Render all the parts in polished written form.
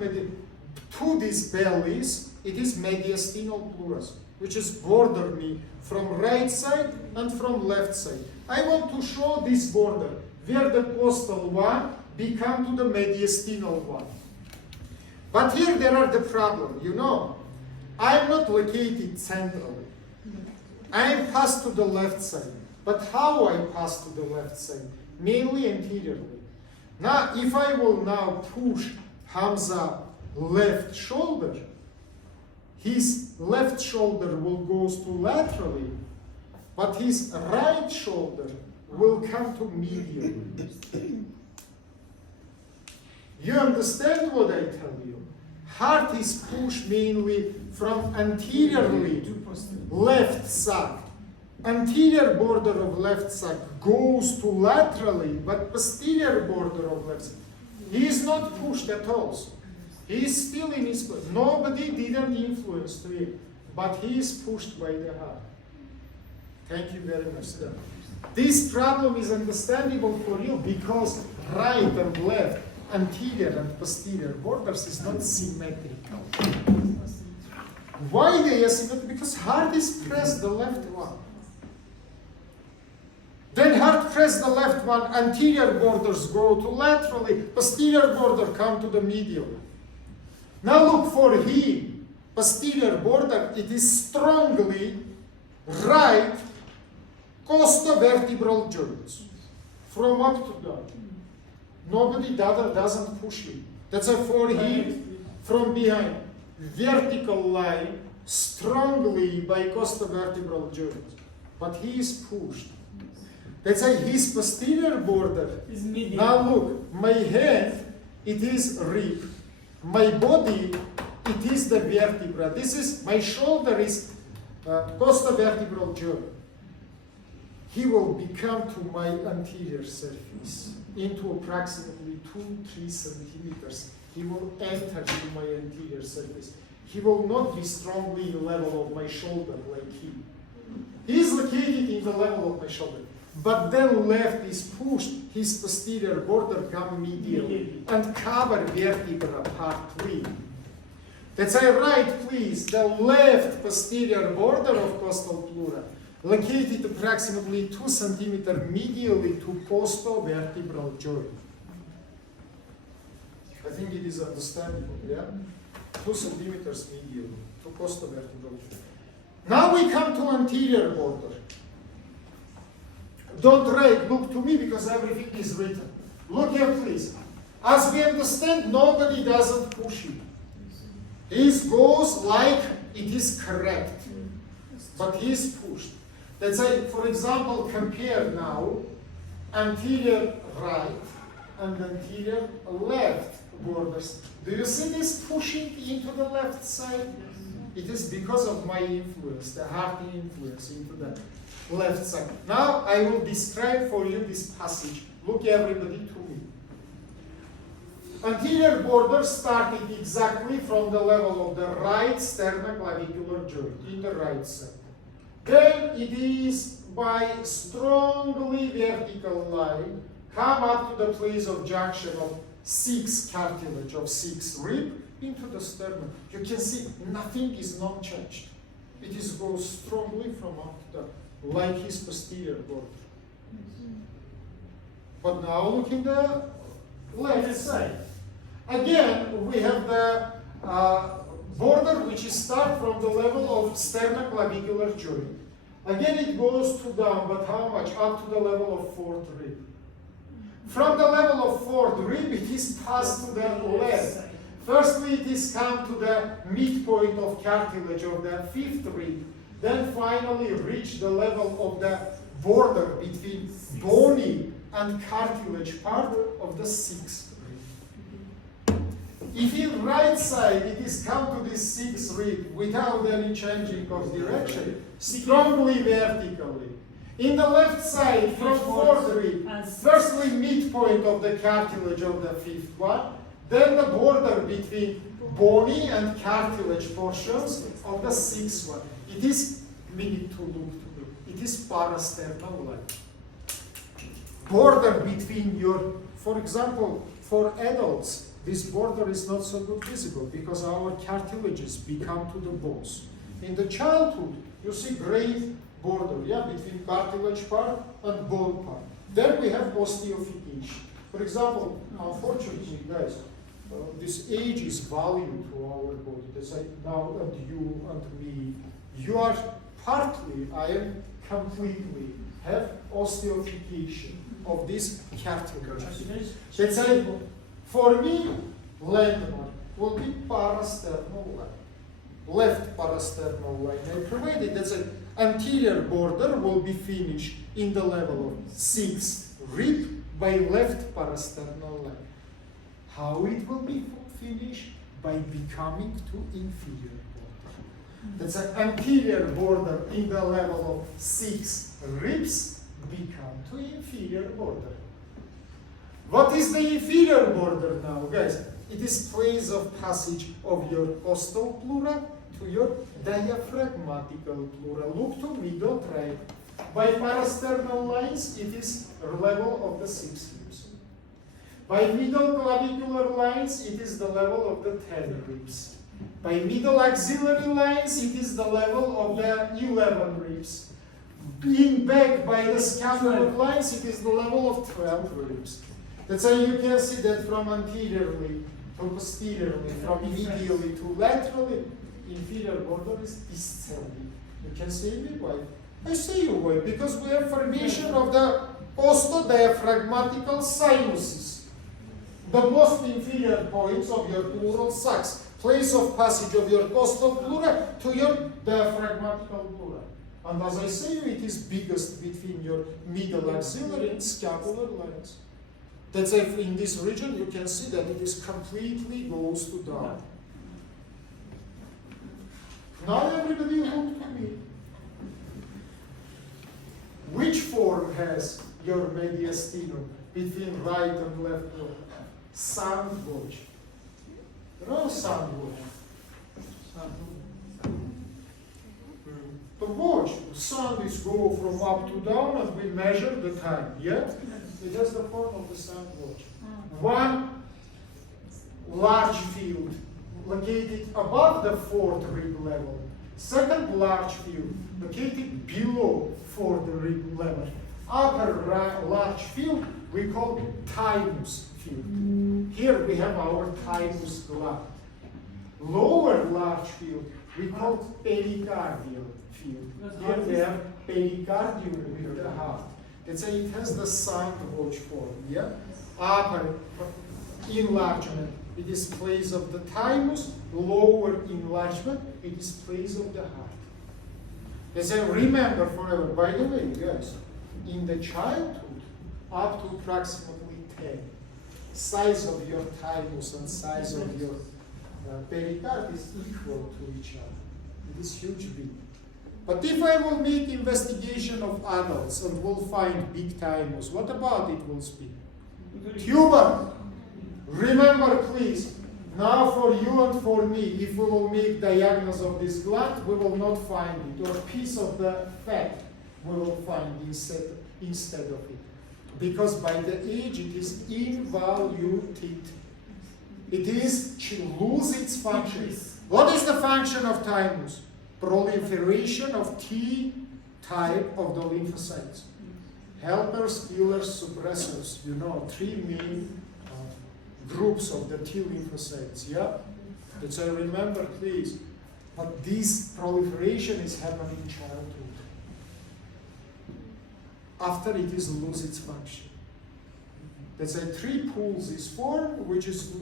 to these bellies, it is mediastinal pleuras, which is border me from right side and from left side. I want to show this border, where the costal one become to the mediastinal one. But here there are the problem, you know. I'm not located centrally. I am passed to the left side. But how I pass to the left side? Mainly anteriorly. Now, if I will now push Hamza left shoulder, his left shoulder will go to laterally, but his right shoulder will come to medially. You understand what I tell you? Heart is pushed mainly from anteriorly to left side. Anterior border of left side goes to laterally, but posterior border of left side. He is not pushed at all. He is still in his place. Nobody didn't influence to him, but he is pushed by the heart. Thank you very much, sir. This problem is understandable for you because right and left, anterior and posterior borders is not symmetrical. Why they are symmetrical? Because heart is pressed the left one. Then heart press the left one, anterior borders go to laterally, posterior border come to the medial. Now look for him, posterior border, it is strongly right costovertebral joints, from up to down. Nobody doesn't push him. That's why for him, from behind, vertical line, strongly by costovertebral joints. But he is pushed. That's why his posterior border. Now look, my hand, it is rib. My body, it is the vertebra. This is, my shoulder is costovertebral joint. He will become to my anterior surface into approximately 2-3 centimeters. He will enter to my anterior surface. He will not be strongly in level of my shoulder like him. He is located in the level of my shoulder. But then left is pushed, his posterior border come medial and cover vertebra part 3. That's why right, please, the left posterior border of costal pleura, located approximately 2 centimeters medially to costovertebral joint. I think it is understandable, yeah? 2 centimeters medially to costovertebral joint. Now we come to anterior border. Don't write, look to me because everything is written. Look here, please. As we understand, nobody doesn't push it. It goes like it is correct, but he is pushed. Let's say, for example, compare now anterior right and anterior left borders. Do you see this pushing into the left side? It is because of my influence, the heart influence into the left side. Now I will describe for you this passage. Look everybody to me. Anterior border started exactly from the level of the right sternoclavicular joint in the right side. Then it is by strongly vertical line come up to the place of junction of 6 cartilage of 6 rib into the sternum. You can see nothing is not changed. It is goes strongly from up to the, like his posterior border. But now look in the left side. Again, we have the border which is start from the level of sternoclavicular joint. Again, it goes to down, but how much? Up to the level of 4th rib. From the level of 4th rib, it is passed to the left. Firstly, it is come to the midpoint of cartilage of the 5th rib. Then finally reach the level of the border between bony and cartilage part of the 6th rib. If in right side it is come to this 6th rib without any changing of direction, strongly vertically. In the left side from 4th rib, firstly midpoint of the cartilage of the 5th one, then the border between bony and cartilage portions of the 6th one. It is, we need to look to it. It is parasternal line. Border between your, for example, for adults, this border is not so good visible because our cartilages become to the bones. In the childhood, you see gray border, yeah, between cartilage part and bone part. Then we have osteophycation. For example, unfortunately, guys, this age is value to our body. That's like now, and you and me, you are partly, I am completely, have osteophycation of this cartilage. That's like, for me, landmark will be parasternal line, left parasternal line. I provided that's an anterior border will be finished in the level of 6th rib by left parasternal line. How it will be finished? By becoming to inferior border. That's an anterior border in the level of 6 ribs become to inferior border. What is the inferior border now, guys? It is place of passage of your costal pleura to your diaphragmatical pleura. Look to middle right. By parasternal lines, it is level of the 6 ribs. By middle clavicular lines, it is the level of the 10 ribs. By middle axillary lines, it is the level of the 11 ribs. In back by the scapular lines, it is the level of 12 ribs. That's why you can see that from anteriorly to posteriorly, from medially to laterally, inferior border is distally. You can see me why? I say you why, because we have formation of the ostodiaphragmatical sinuses. The most inferior points of your pleural sacs, place of passage of your costal pleura to your diaphragmatical pleura. And as I say, it is biggest between your middle axillary and scapular lines. That's why in this region you can see that it is completely goes to down. Now everybody look to me. Which form has your mediastinum between right and left wall? Sandwich. You know sandwich? The watch, sun is go from up to down and we measure the time, yeah? It has the form of the sandwich. One large field located above the 4th rib level. Second large field located below 4th rib level. Upper large field we call thymus field. Here we have our thymus gland. Lower large field we call pericardial field. Here we have pericardium with the heart. That's why it has the sandwich form. Yeah? Upper enlargement, it is place of the thymus. Lower enlargement, it is place of the heart. That's why remember forever. By the way, guys, in the childhood, up to approximately 10, size of your thymus and size of your pericard is equal to each other. It is huge big. But if I will make investigation of adults and will find big thymus, what about it will speak? Tumor. Remember please, now for you and for me, if we will make diagnosis of this gland, we will not find it, or a piece of the fat we will find instead of it. Because by the age it is involuted. It is to lose its function. What is the function of thymus? Proliferation of T type of the lymphocytes. Helpers, killers, suppressors. You know, 3 main groups of the T lymphocytes. Yeah? That's why remember, please. But this proliferation is happening in childhood. After it is lose its function. That's why 3 pools is formed, which is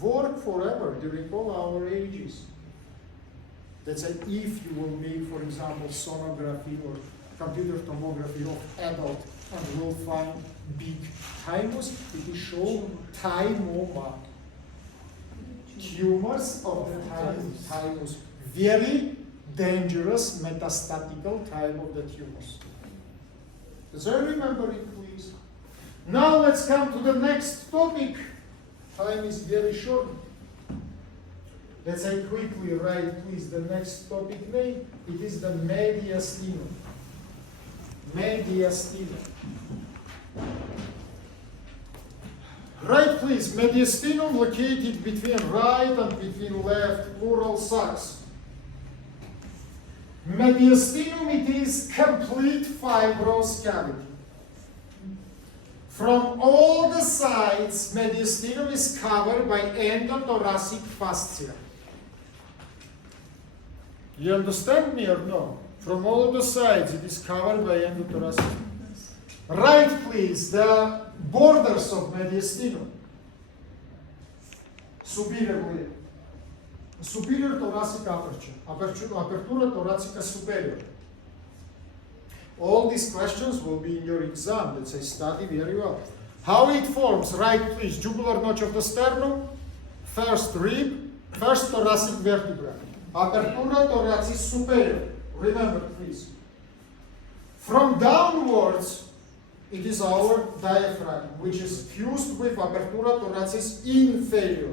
work forever during all our ages. That's why if you will make, for example, sonography or computer tomography of adult and will find big thymus, it is shown thymoma. Tumors of the thymus. Very dangerous metastatical type of the tumors. So remember it, please. Now let's come to the next topic. Time is very short. Let's say quickly write, please, the next topic name. It is the mediastinum. Mediastinum. Right, please. Mediastinum located between right and between left, plural sulcus. Mediastinum, it is complete fibrous cavity. From all the sides, mediastinum is covered by endothoracic fascia. You understand me or no? From all the sides, it is covered by endothoracic. Right, please, the borders of mediastinum. Superior thoracic aperture, apertura thoracica superior. All these questions will be in your exam. Let's say study very well. How it forms, right, please, jugular notch of the sternum, first rib, first thoracic vertebra. Apertura thoracic superior. Remember, please. From downwards, it is our diaphragm, which is fused with apertura thoracis inferior.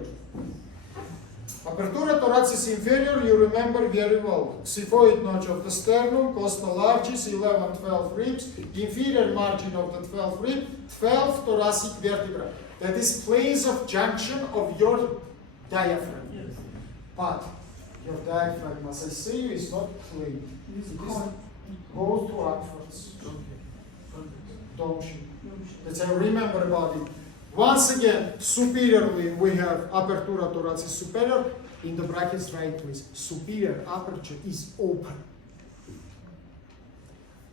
Apertura thoracis inferior, you remember very well. Xiphoid notch of the sternum, costal arches, 11, 12 ribs, inferior margin of the 12th rib, 12 thoracic vertebra. That is place of junction of your diaphragm. Yes. But your diaphragm, as I say, is not plain. It goes to upwards. Don't you? Let's say remember about it. Once again, superiorly we have apertura thoracis superior. In the brackets, right, please. Superior aperture is open.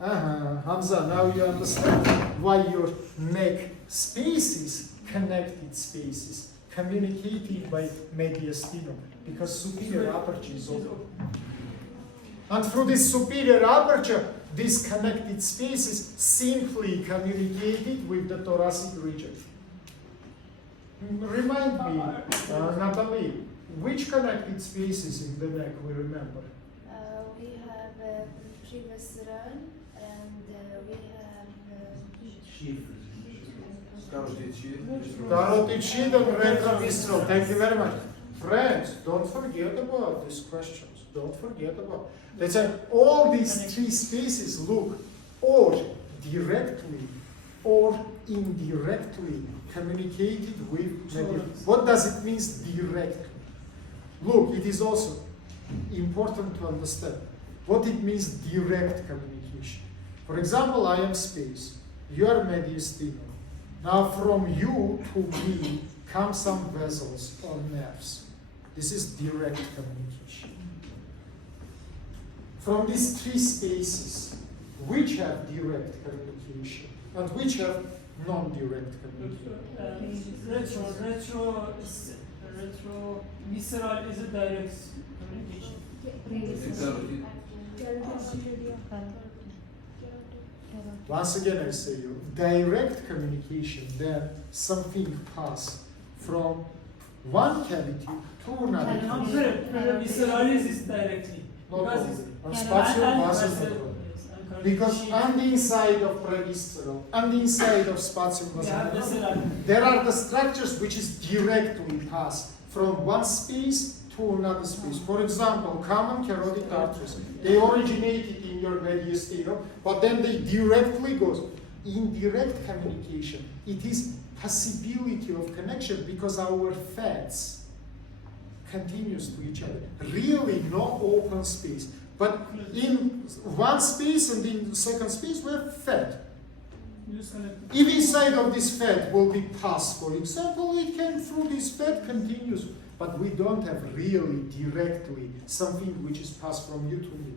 Hamza, now you understand why your neck spaces, connected spaces, communicated by mediastinum, because superior aperture is open. And through this superior aperture, these connected spaces simply communicated with the thoracic region. Remind me, Natalie, which connected spaces in the neck we remember? We have previsceral and we have Carotid sheath and retrovisceral. Thank you very much. Friends, don't forget about these questions. Don't forget about. Let's say all these three spaces look or directly or indirectly communicated with mediastinum. What does it mean directly? Look, it is also important to understand what it means direct communication. For example, I am space, you are mediastinum. Now from you to me come some vessels or nerves. This is direct communication. From these three spaces, which have direct communication and which have non-direct communication? Retro visceral is a direct communication. Once again, I say you, direct communication, then something pass from one cavity to another cavity. Visceral is directly. On spatial basal because on the inside of previsceral, on the inside of spatial basal, there are the structures which is directly pass from one space to another space. For example, common carotid arteries, they originated in your mediastinum, but then they directly goes. Indirect communication, it is possibility of connection because our fats continues to each other. Really no open space. But in one space and in the second space we have fat. If inside of this fat will be pus, for example, it can through this fat continues. But we don't have really directly something which is passed from you to me.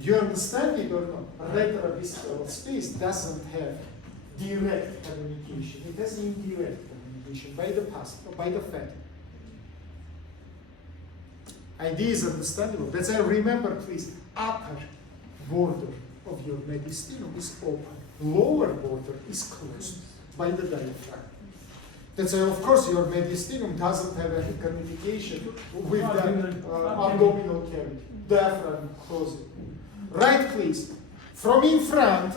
You understand it or not? Retrovisceral space doesn't have direct communication. It has indirect communication by the pus, by the fat. Idea is understandable. That's why remember, please, upper border of your mediastinum is open. Lower border is closed by the diaphragm. That's why, of course, your mediastinum doesn't have any communication with the abdominal cavity. Diaphragm closed. Right, please. From in front,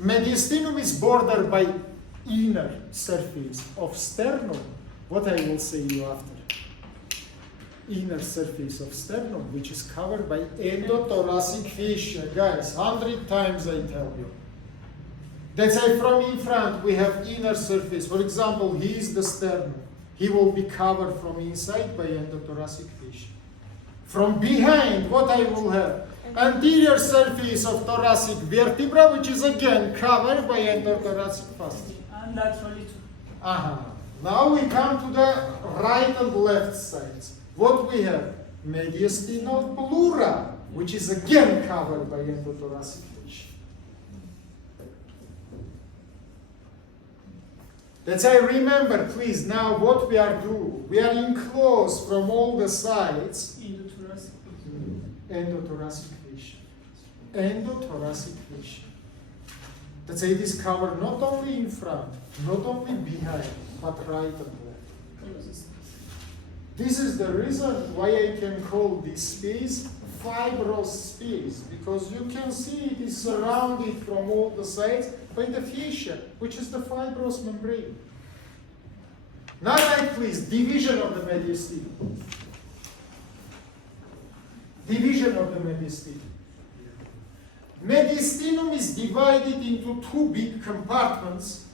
mediastinum is bordered by inner surface of sternum. What I will say you after. Inner surface of sternum, which is covered by endothoracic fascia. Guys, 100 times I tell you. Let's say from in front we have inner surface. For example, he is the sternum. He will be covered from inside by endothoracic fascia. From behind, what I will have? Anterior surface of thoracic vertebra, which is again covered by endothoracic fascia. And laterally too. Now we come to the right and left sides. What we have? Mediastinal pleura, which is again covered by endothoracic fascia. Let's say, remember, please, now what we are doing. We are enclosed from all the sides. Endothoracic fascia. Endothoracic fascia. Let's say it is covered not only in front, not only behind, but right and left. This is the reason why I can call this space fibrous space, because you can see it is surrounded from all the sides by the fascia, which is the fibrous membrane. Now, please, division of the mediastinum. Division of the mediastinum. Mediastinum is divided into two big compartments.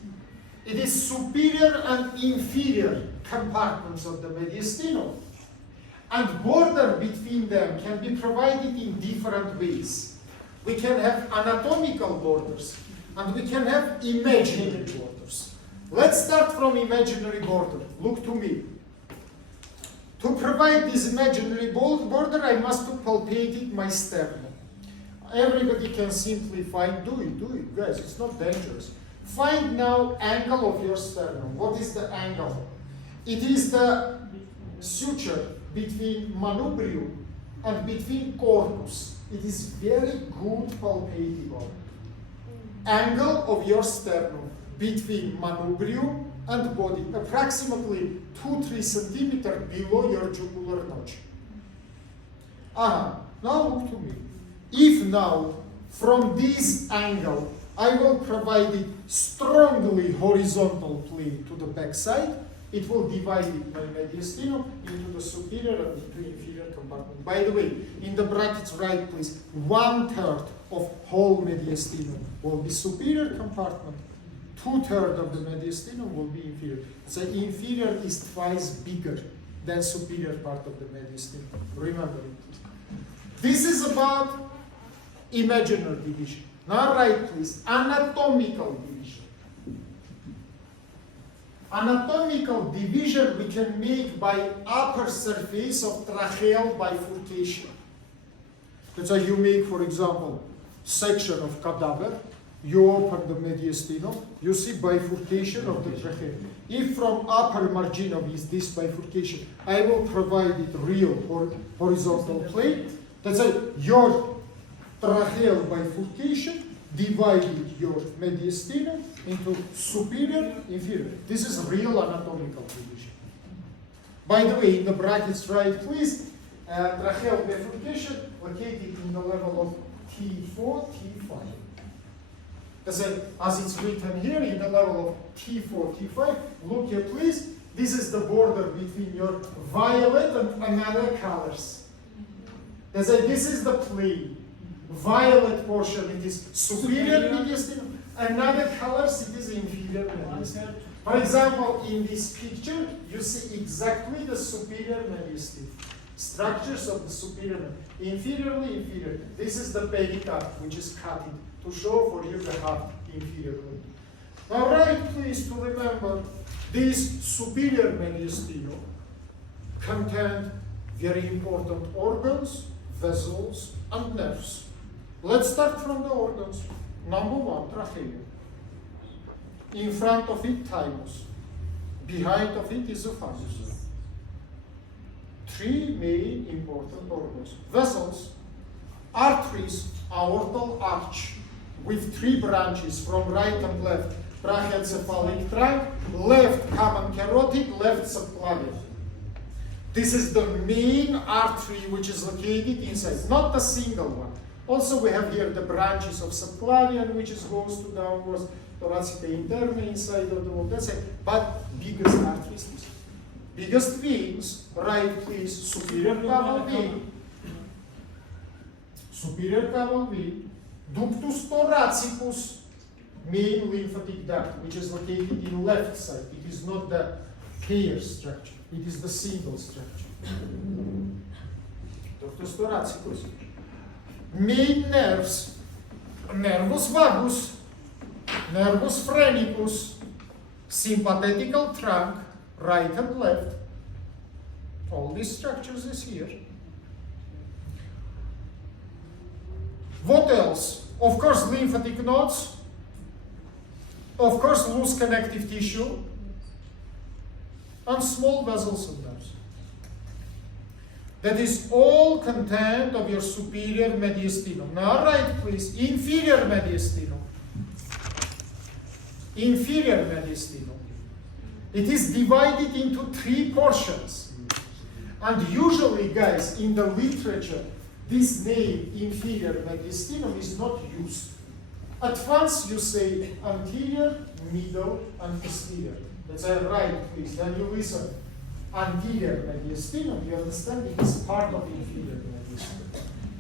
It is superior and inferior compartments of the mediastinum. And border between them can be provided in different ways. We can have anatomical borders, and we can have imaginary borders. Let's start from imaginary border. Look to me. To provide this imaginary border, I must palpate it my sternum. Everybody can simply find, do it, guys, it's not dangerous. Find now angle of your sternum. What is the angle? It is the suture between manubrium and between corpus. It is very good palpatable. Angle of your sternum between manubrium and body, approximately 2-3 centimeters below your jugular notch. Now look to me. If now, from this angle, I will provide it strongly horizontal plane to the back side, it will divide it by mediastinum into the superior and into inferior compartment. By the way, in the brackets write please, 1/3 of whole mediastinum will be superior compartment, 2/3 of the mediastinum will be inferior. So inferior is twice bigger than superior part of the mediastinum. Remember it. This is about imaginary division. Now write please, anatomical division. Anatomical division we can make by upper surface of tracheal bifurcation. So you make, for example, section of cadaver, you open the mediastinum, you see bifurcation of the trachea. If from upper margin of this bifurcation, I will provide it real horizontal plane, let's say your tracheal bifurcation divided your mediastinum into superior, inferior. This is real anatomical division. By the way, in the brackets write please, tracheal bifurcation located in the level of T4, T5. As it's written here, in the level of T4, T5, look here please, this is the border between your violet and another colors. This is the plane. Violet portion, it is superior mediastinum. Another colors, it is inferior mediastinum. For example, in this picture, you see exactly the superior mediastinum. Structures of the superior, inferiorly inferior. This is the pedicard, which is cutted to show for you the heart inferiorly. Now, right, please to remember, this superior mediastinum contained very important organs, vessels, and nerves. Let's start from the organs. Number 1, trachea. In front of it, thymus. Behind of it, esophagus. 3 main important organs. Vessels, arteries, aortal arch, with 3 branches from right and left. Brachiocephalic trunk, left common carotid, left subclavian. This is the main artery which is located inside, not the single one. Also, we have here the branches of subclavian, which is goes to downwards, thoracic interna inside of the wall. That's it. But biggest arteries, biggest veins, right please, superior caval vein, superior caval vein, ductus thoracicus, main lymphatic duct, which is located in left side. It is not the pair structure. It is the single structure. Doctor Thoracic. Main nerves, nervus vagus, nervus phrenicus, sympathetical trunk, right and left. All these structures is here. What else? Of course, lymphatic nodes. Of course, loose connective tissue. And small vessels and nerves. That is all content of your superior mediastinum. Now write please, inferior mediastinum. Inferior mediastinum. It is divided into 3 portions. And usually, guys, in the literature, this name, inferior mediastinum, is not used. At once you say anterior, middle, and posterior. Let's say right, please, then you listen. Anterior mediastinum, you understand it is part of inferior mediastinum.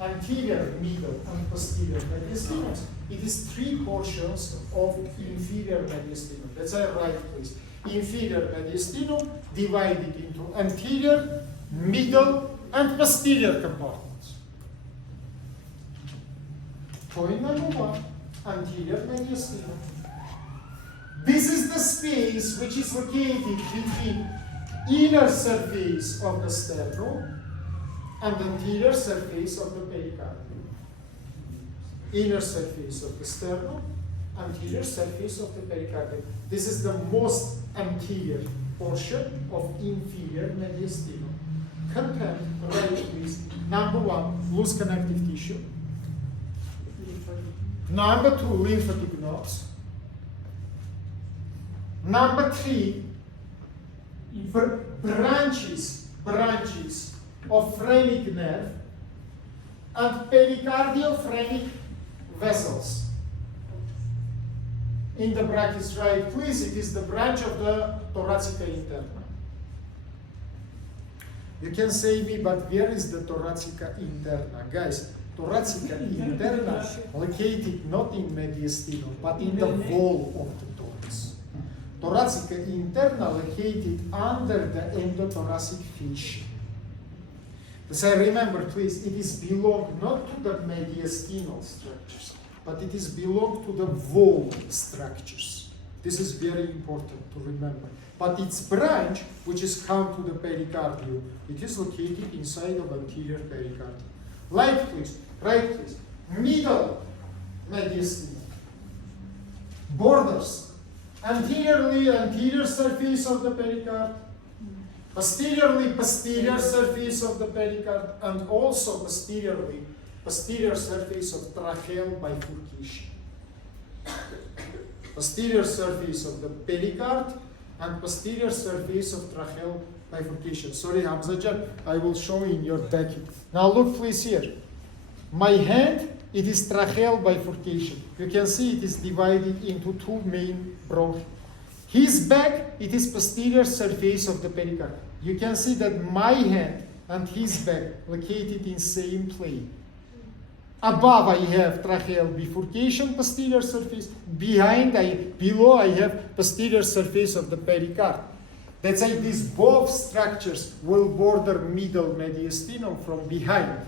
Anterior, middle, and posterior mediastinum. It is 3 portions of inferior mediastinum. Let's say right, please. Inferior mediastinum divided into anterior, middle, and posterior compartments. Point number 1, anterior mediastinum. This is the space which is located between inner surface of the sternum and anterior surface of the pericardium. Inner surface of the sternum, anterior surface of the pericardium. This is the most anterior portion of inferior mediastinum. Content, right, please. Number 1, loose connective tissue. Number 2, lymphatic nodes. Number 3, branches of phrenic nerve and pericardiophrenik vessels. In the brackets, right, please, it is the branch of the thoracica interna. You can say me, but where is the thoracica interna? Guys, thoracica interna located not in mediastinum, but in the wall of the thorax. Thoracica interna located under the endothoracic fascia. So remember, please, it is belong not to the mediastinal structures, but it is belong to the wall structures. This is very important to remember. But its branch, which is come to the pericardium, it is located inside of anterior pericardium. Right, please. Right, please. Middle mediastinum. Borders. Anteriorly, anterior surface of the pericard. Posteriorly, posterior surface of the pericard. And also posteriorly, posterior surface of tracheal bifurcation. Posterior surface of the pericard and posterior surface of tracheal bifurcation. Sorry, Hamzajan, I will show in your back. Now look please here. My hand, it is tracheal bifurcation. You can see it is divided into 2 main bronchi. His back, it is posterior surface of the pericard. You can see that my hand and his back located in same plane. Above I have tracheal bifurcation, posterior surface. Below I have posterior surface of the pericard. That's why these both structures will border middle mediastinum from behind.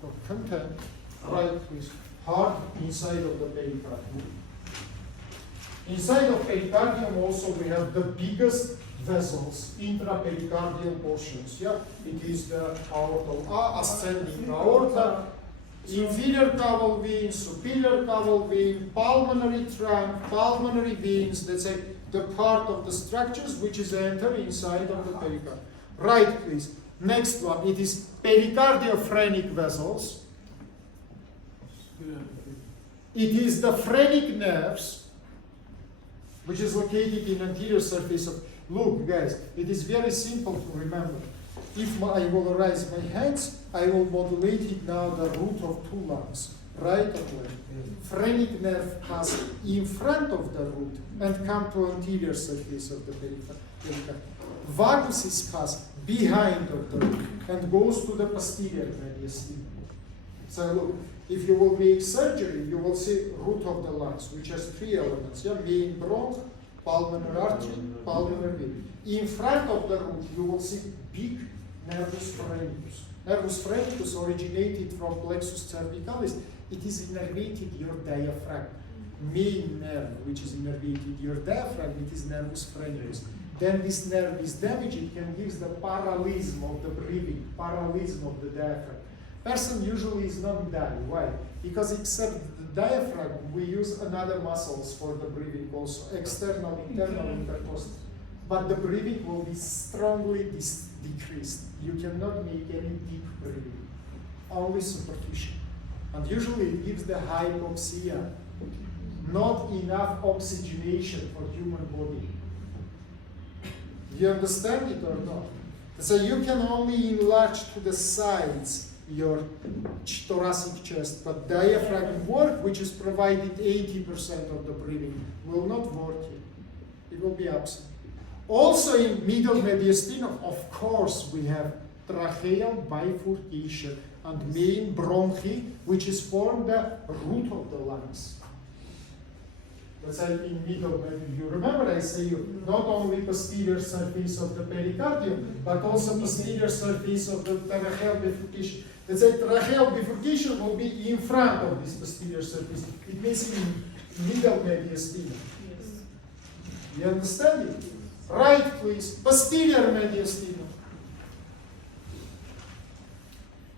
So content, right, please. Heart inside of the pericardium. Inside of pericardium also we have the biggest vessels, intrapericardial portions. Yeah, it is the aortal ascending aorta. Inferior caval vein, superior caval vein, pulmonary trunk, pulmonary veins, that's the part of the structures which is enter inside of the pericardium. Right, please. Next one, it is pericardiophrenik vessels. It is the phrenic nerves, which is located in anterior surface of. Look, guys, it is very simple to remember. If I will raise my hands, I will modulate it now the root of 2 lungs, right and left. Phrenic nerve pass in front of the root and come to anterior surface of the pericardium. Vagus is pass behind of the root and goes to the posterior mediastinum. So look, if you will make surgery, you will see root of the lungs, which has 3 elements. Yeah, main bronch, pulmonary artery, pulmonary vein. In front of the root, you will see big nervus phrenius. Nervus phrenius originated from plexus cervicalis. It is innervated your diaphragm. Main nerve, which is innervated your diaphragm, it is nervus phrenius. Then this nerve is damaged, it can give the paralysm of the breathing, paralysm of the diaphragm. Person usually is not dying. Why? Because except the diaphragm, we use another muscles for the breathing also, external, internal, intercostal. But the breathing will be strongly decreased. You cannot make any deep breathing, only superficial. And usually it gives the hypoxia, not enough oxygenation for human body. You understand it or not? So you can only enlarge to the sides your thoracic chest, but diaphragm work, which is provided 80% of the breathing, will not work here. It will be absent. Also in middle mediastinum, of course, we have tracheal bifurcation and main bronchi, which is formed the root of the lungs. That's why in middle mediastinum, you remember I say you not only posterior surface of the pericardium, but also posterior surface of the tracheal bifurcation. Let's say tracheal bifurcation will be in front of this posterior surface. It means in middle mediastinum. Yes. You understand it? Right, please. Posterior mediastinum.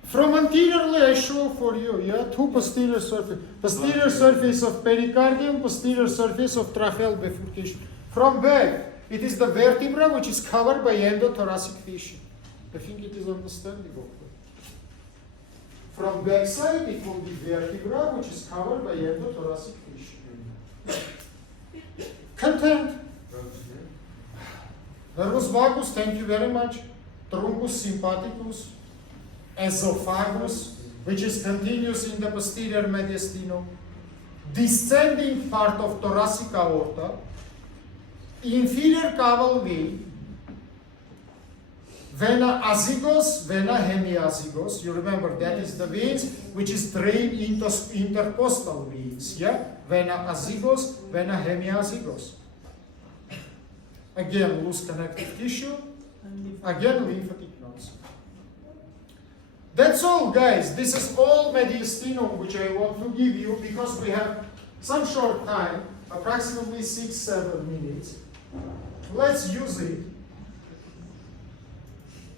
From anteriorly, I show for you, yeah, 2 posterior surface. Posterior surface of pericardium, posterior surface of tracheal bifurcation. From back, it is the vertebra which is covered by endothoracic tissue. I think it is understandable. From back side, it will be vertebra which is covered by endothoracic tissue. Content. Nervus vagus, thank you very much. Truncus sympathicus. Esophagus, which is continuous in the posterior mediastinum. Descending part of thoracic aorta. Inferior caval vein. Vena azygos, vena hemiazygos. You remember that is the veins which is drain into intercostal veins. Yeah? Vena azygos, vena hemiazygos. Again, loose connective tissue. Again, lymphatic nodes. That's all, guys. This is all mediastinum which I want to give you because we have some short time, approximately 6-7 minutes. Let's use it.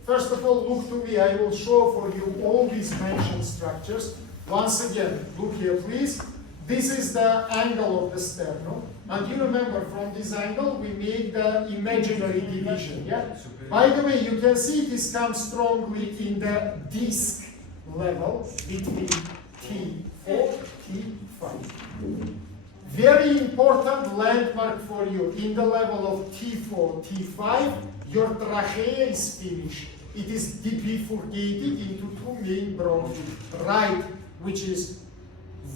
First of all, look to me. I will show for you all these mentioned structures. Once again, look here, please. This is the angle of the sternum. And you remember, from this angle, we make the imaginary division. Yeah? By the way, you can see this comes strongly in the disc level between T4, T5. Very important landmark for you. In the level of T4, T5, your trachea is finished. It is bifurcated into 2 main bronchi. Right, which is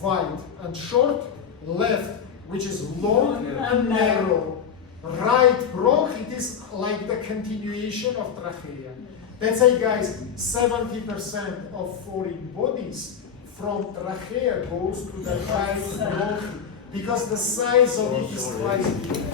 wide and short, left, which is long and narrow. Right bronch, it is like the continuation of trachea. That's why, guys, 70% of foreign bodies from trachea goes to the right bronchi because the size of it is twice bigger.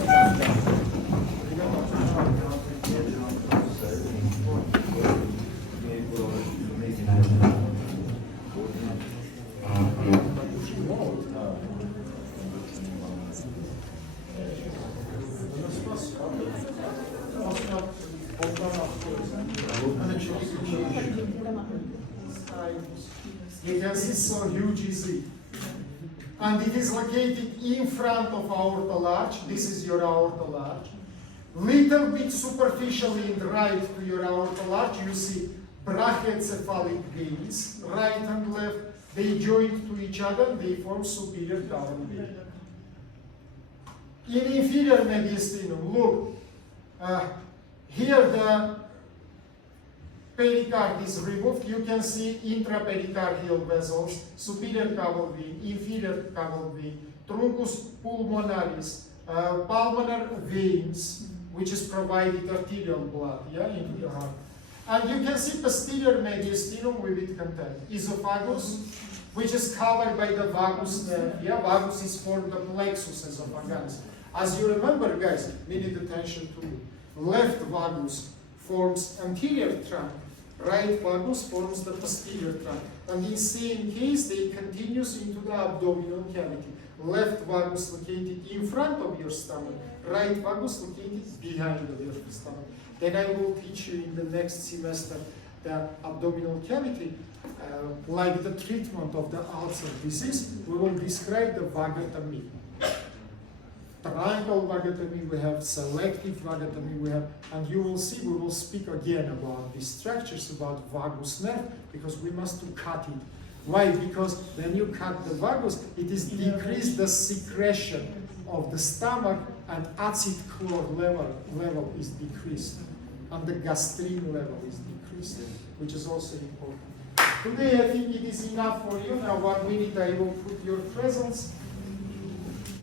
You can see so huge is it. And it is located in front of aortal arch. This is your aortal arch. Little bit superficially in the right to your aortal arch, you see brachiocephalic veins, right and left. They join to each other, they form superior caval vein. In inferior mediastinum, look, here the pericard is removed. You can see intrapericardial vessels, superior caval vein, inferior caval vein, truncus pulmonaris, pulmonary veins, which is provided arterial blood, yeah, into the heart. And you can see posterior mediastinum with its content. Esophagus, which is covered by the vagus nerve. Yeah, vagus is formed the plexus as of organs. As you remember, guys, we need attention to left vagus forms anterior trunk, right vagus forms the posterior trunk. And in same case, they continues into the abdominal cavity. Left vagus located in front of your stomach, right vagus located behind your stomach. Then I will teach you in the next semester the abdominal cavity, like the treatment of the ulcer disease. We will describe the vagotomy. Triangle vagotomy we have, selective vagotomy we have, and you will see we will speak again about these structures, about vagus nerve, because we must to cut it. Why? Because when you cut the vagus, it is decrease the secretion of the stomach, and acid chloride level is decreased, and the gastrin level is decreased, which is also important. Today I think it is enough for you. Now 1 minute I will put your presence.